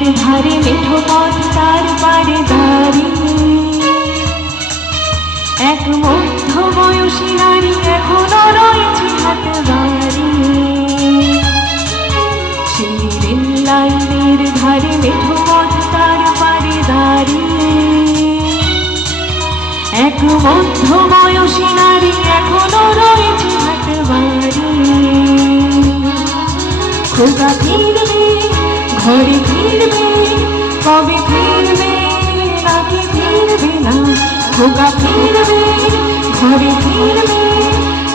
লাইনের ধারে মেঠো পথ তার পাড়ে দাঁড়িয়ে এক মধ্য বয়সী নারী এখনো রয়েছে হাত বাড়িয়ে। সেই রেল লাইনের ধারে মেঠো পথ তার পাড়ে দাঁড়িয়ে এক মধ্য বয়সী নারী এখনো রয়েছে হাত বাড়িয়ে। খোকা ফিরবে, ঘরে ফিরবে, কবে ফিরবে নাকি ফিরবে না? খোকা ফিরবে, ঘরে ফিরবে,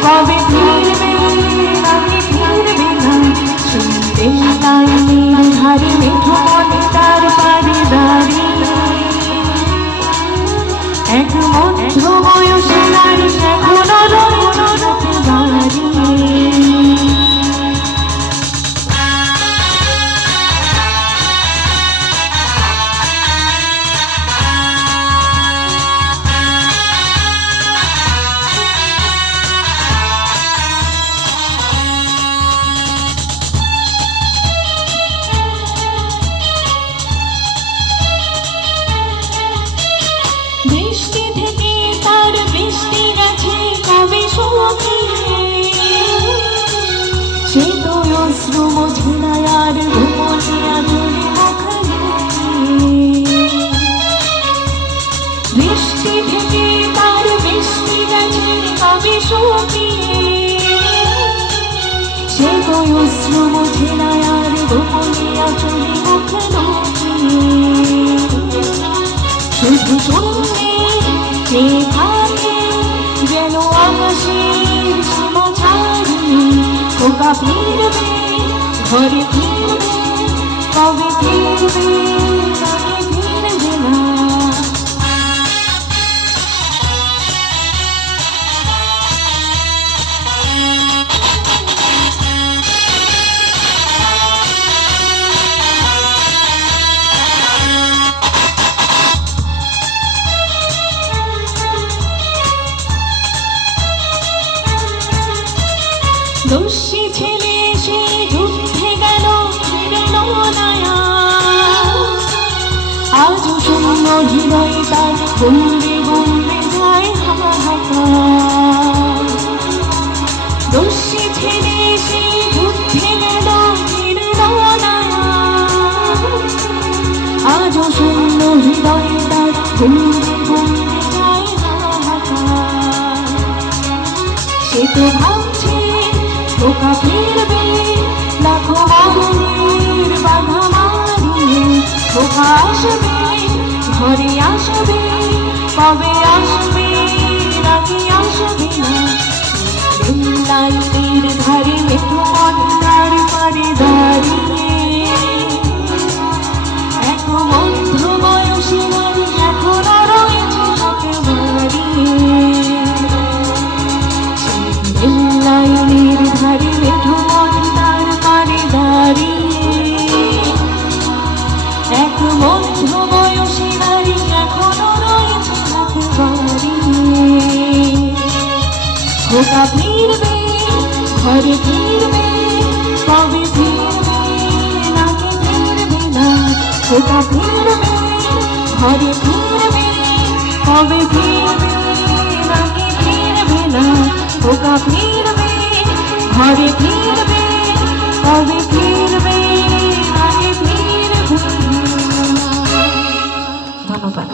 কবে ফিরবে নাকি ফিরবে না? শুনতে লাইনের ধারে মেঠো পথে তার পাড়ে দাঁড়িয়ে এক মধ্য বয়সী নারী এখনো রয়েছে হাত বাড়িয়ে। বৃষ্টি থেকে তার বৃষ্টি গেছে কবে শুকিয়ে, সে তো অশ্রু মোছে না আর গোপনিয়া চলে মুখ লুকিয়ে। বৃষ্টি থেকে তার বৃষ্টি গেছে কবে শুকিয়ে, সে তো অশ্রু মোছে না আর গোপনিয়া চলে মুখ লুকিয়ে। শুধু শুনলে যে থাকে যেন আকাশের সীমা ছাড়িয়ে। খোকা ফিরবে, ঘরে ফিরবে, কবে ফিরবে নাকি ফিরবে না? দস্যি ছেলে সে যুদ্ধে গেল ফিরল না আর, আজও শূন্য হৃদয় তার গৌরে গৌরে যায় হাহাকার। দস্যি ছেলে সে যুদ্ধে গেল ফিরল না আর, আজও শূন্য হৃদয় তার গৌরে গৌরে যায় হাহাকার। সে তো ভাবছে খোকা ফিরবে লাখো বাহুনির বাধা মারিয়ে। খোকা আসবে, ঘরে আসবে, কবে আসবে নাকি আসবে না? রেল লাইনের ধারে মেঠো পথ তার পাড়ে দাঁড়িয়ে এক মধ্য বয়সী নারী এখনো রয়েছে হাত বাড়িয়ে। রেল লাইনের ধারে মেঠো পথ তার পাড়ে দাঁড়িয়ে এক মধ্য বয়সী নারী এখনো রয়েছে হাত বাড়িয়ে। খোকা ফিরবে, ঘরে ফিরবে, কবে ফিরবে নাকি ফিরবে না? খোকা ফিরবে, ঘরে ফিরবে, কবে ফিরবে নাকি ফিরবে না? খোকা ফিরবে, ঘরে ফিরবে, কবে ফিরবে নাকি ফিরবে না? ধন্যবাদ।